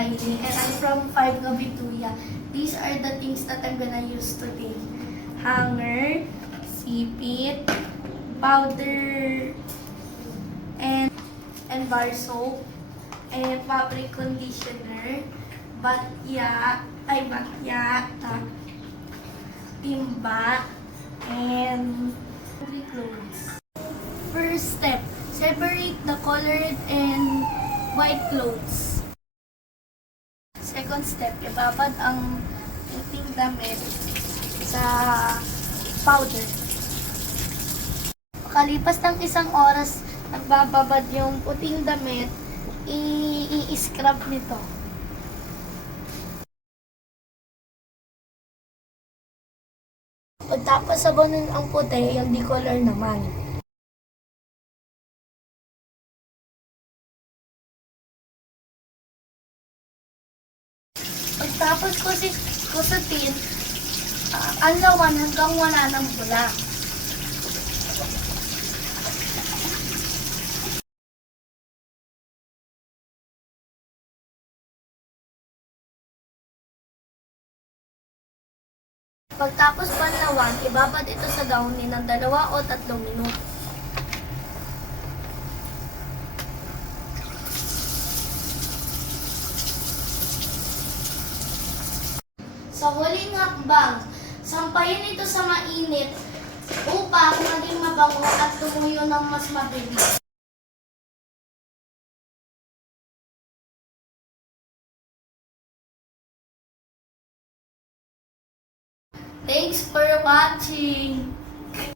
Kylie, and I'm from 5 Gabituya. These are the things that I'm gonna use today. Hanger, sipit, powder, and bar soap, and fabric conditioner, batya, timba, and laundry clothes. First step, separate the colored and white clothes. Second step, ibabad ang puting damit sa powder. Makalipas ng isang oras, nagbababad yung puting damit, i-scrub nito. Pagtapos sabunin ang puti, yung decolor naman. Pagtapos kusutin, ang lawan hanggang wala ng bula. Pagtapos panlawan, ibabad ito sa dahon ng 2 o 3 minuto. Sa huling hakbang, sampayin ito sa mainit upang maging mabango at tumuyo ng mas mabilis. Thanks for watching!